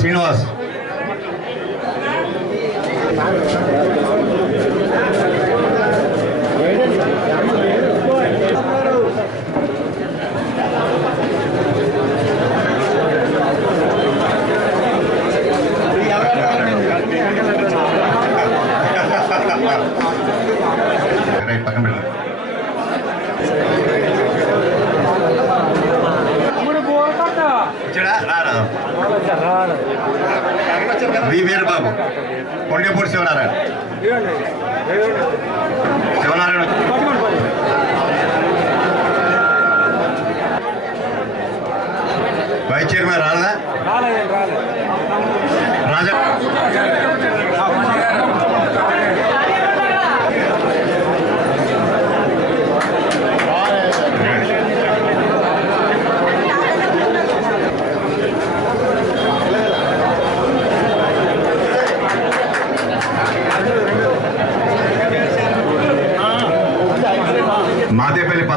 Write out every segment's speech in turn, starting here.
Srinivas Sivanarayana Sivanarayana vice chairman రాదా రాజా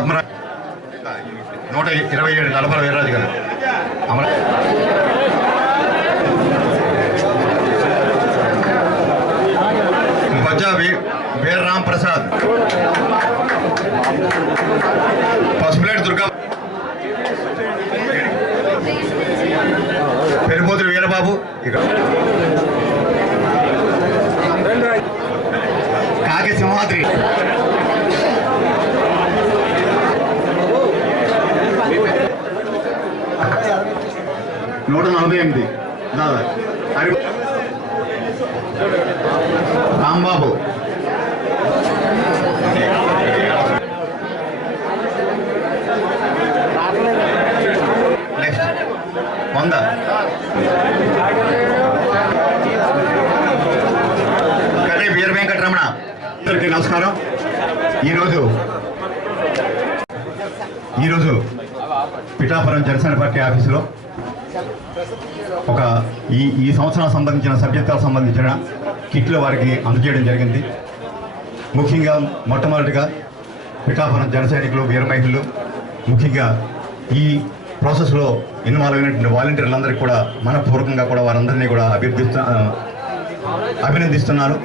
మాదేపల్లి నూట ఇరవై ఏడు నలభై వీరరాజు గారు అమర బజ్జా వీ వీరరామ్ ప్రసాద్. పసుపులేటి దుర్గా పెరుమూతులు వీరబాబు ఇక. కాకి సింహాద్రి. నూట నలభై ఎనిమిది. దాదా హరి రాంబాబు. నెక్స్ట్ వంద. కదే వీర వెంకటరమణ. అందరికీ నమస్కారం. ఈరోజు ఈరోజు పిఠాపురం జనసేన పార్టీ ఆఫీసులో ఒక ఈ ఈ సంవత్సరం సంబంధించిన సభ్యత్వాలకు సంబంధించిన కిట్లు వారికి అందజేయడం జరిగింది. ముఖ్యంగా మొట్టమొదటిగా పిఠాపురం జన సైనికులు వీర మహిళలు ముఖ్యంగా ఈ ప్రాసెస్లో ఇన్వాల్వ్ అయినటువంటి వాలంటీర్లందరికీ కూడా మనపూర్వకంగా కూడా వారందరినీ కూడా అభ్యర్థిస్తు అభినందిస్తున్నాను.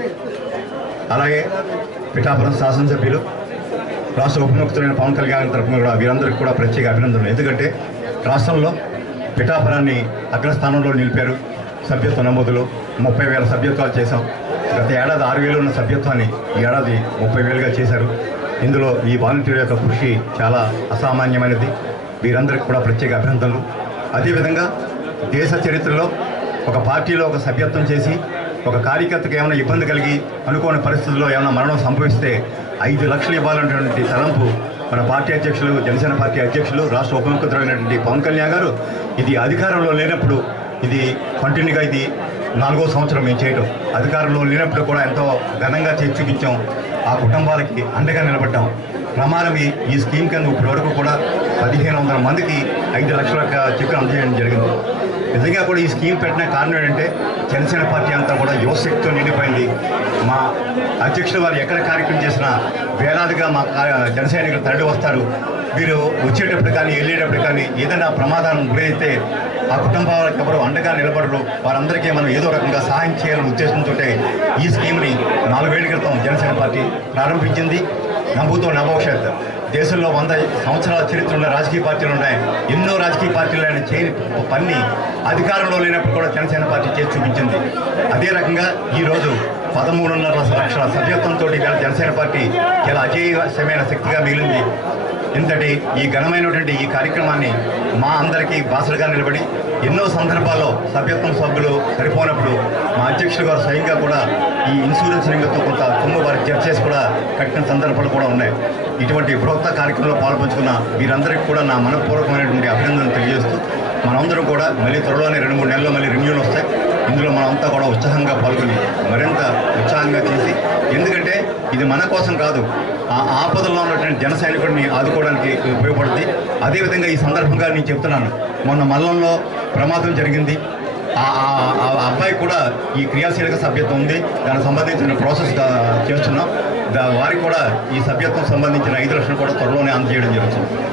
అలాగే పిఠాపురం శాసనసభ్యులు రాష్ట్ర ఉప పవన్ కళ్యాణ్ తరఫున కూడా వీరందరికీ కూడా ప్రత్యేక అభినందనలు. ఎందుకంటే రాష్ట్రంలో పిఠాపురాన్ని అగ్రస్థానంలో నిలిపారు. సభ్యత్వ నమోదులు ముప్పై వేల సభ్యత్వాలు చేశాం. గత ఏడాది ఆరు వేలు ఉన్న సభ్యత్వాన్ని ఈ ఏడాది ముప్పై వేలుగా చేశారు. ఇందులో ఈ వాలంటీర్ యొక్క కృషి చాలా అసామాన్యమైనది. వీరందరికీ కూడా ప్రత్యేక అభినందనలు. అదేవిధంగా దేశ చరిత్రలో ఒక పార్టీలో ఒక సభ్యత్వం చేసి ఒక కార్యకర్తకు ఏమైనా ఇబ్బంది కలిగి అనుకోని పరిస్థితుల్లో ఏమైనా మరణం సంభవిస్తే ఐదు లక్షలు ఇవ్వాలనేటువంటి తలంపు మన పార్టీ అధ్యక్షులు జనసేన పార్టీ అధ్యక్షులు రాష్ట్ర ఉప ముఖ్యమంత్రి పవన్ కళ్యాణ్ గారు ఇది అధికారంలో లేనప్పుడు ఇది కంటిన్యూగా ఇది నాలుగో సంవత్సరం మేము చేయటం. అధికారంలో లేనప్పుడు కూడా ఎంతో ఘనంగా చేసి చూపించాం. ఆ కుటుంబాలకి అండగా నిలబడ్డాం. ప్రమాణం ఈ స్కీమ్ కింద ఇప్పటి వరకు కూడా పదిహేను వందల మందికి ఐదు లక్షల చెక్కులు అందజేయడం జరిగింది. నిజంగా కూడా ఈ స్కీమ్ పెట్టిన కారణం ఏంటంటే జనసేన పార్టీ అంతా కూడా యువశక్తితో నిండిపోయింది. మా అధ్యక్షుడు వారు ఎక్కడ కార్యక్రమం చేసినా వేలాదిగా మా జనసైనికులు తరలి వస్తారు వీరు వచ్చేటప్పుడు కానీ వెళ్ళేటప్పుడు కానీ ఏదైనా ప్రమాదానికి గురైతే ఆ కుటుంబాలకు ఎవరు అండగా నిలబడరు. వారందరికీ మనం ఏదో రకంగా సహాయం చేయాలనే ఉద్దేశంతో ఈ స్కీమ్ని నాలుగేళ్ళ క్రితం జనసేన పార్టీ ప్రారంభించింది. నమ్ముతో నభవిష్యత్. దేశంలో వంద సంవత్సరాల చరిత్ర ఉన్న రాజకీయ పార్టీలు ఉన్నాయి. ఎన్నో రాజకీయ పార్టీలు ఆయన చేయని పని అధికారంలో లేనప్పుడు కూడా జనసేన పార్టీ చేసి చూపించింది. అదే రకంగా ఈరోజు పదమూడున్నర లక్షల సభ్యత్వంతో ఇవాళ జనసేన పార్టీ చాలా అజేయమైన శక్తిగా మిగిలింది. ఇంతటి ఈ ఘనమైనటువంటి ఈ కార్యక్రమాన్ని మా అందరికీ బాసలుగా నిలబడి ఎన్నో సందర్భాల్లో సభ్యత్వం సభ్యులు సరిపోనప్పుడు మా అధ్యక్షులు గారు స్వయంగా కూడా ఈ ఇన్సూరెన్స్ రంగంతో కొంత సొమ్ము వారికి జప్ చేసి కూడా కట్టిన సందర్భాలు కూడా ఉన్నాయి. ఇటువంటి బృహత్త కార్యక్రమంలో పాల్పంచుకున్న వీరందరికీ కూడా నా మనపూర్వకమైనటువంటి అభినందనలు తెలియజేస్తూ మనందరం కూడా మళ్ళీ త్వరలోనే రెండు మూడు నెలల్లో మళ్ళీ రిన్యూలు వస్తాయి. ఇందులో మనమంతా కూడా ఉత్సాహంగా పాల్గొని మరింత ఉత్సాహంగా చేసి ఎందుకంటే ఇది మన కోసం కాదు. ఆ ఆపదలో ఉన్నటువంటి జన సైనికుడిని ఆదుకోవడానికి ఉపయోగపడుతుంది అదేవిధంగా ఈ సందర్భంగా నేను చెప్తున్నాను. మొన్న మల్లంలో ప్రమాదం జరిగింది. ఆ- అబ్బాయి కూడా ఈ క్రియాశీలక సభ్యత్వం ఉంది. దానికి సంబంధించిన ప్రాసెస్ చేస్తున్నాం. వారికి కూడా ఈ సభ్యత్వం సంబంధించిన ఐదు లక్షలు కూడా త్వరలోనే అందజేయడం జరుగుతుంది.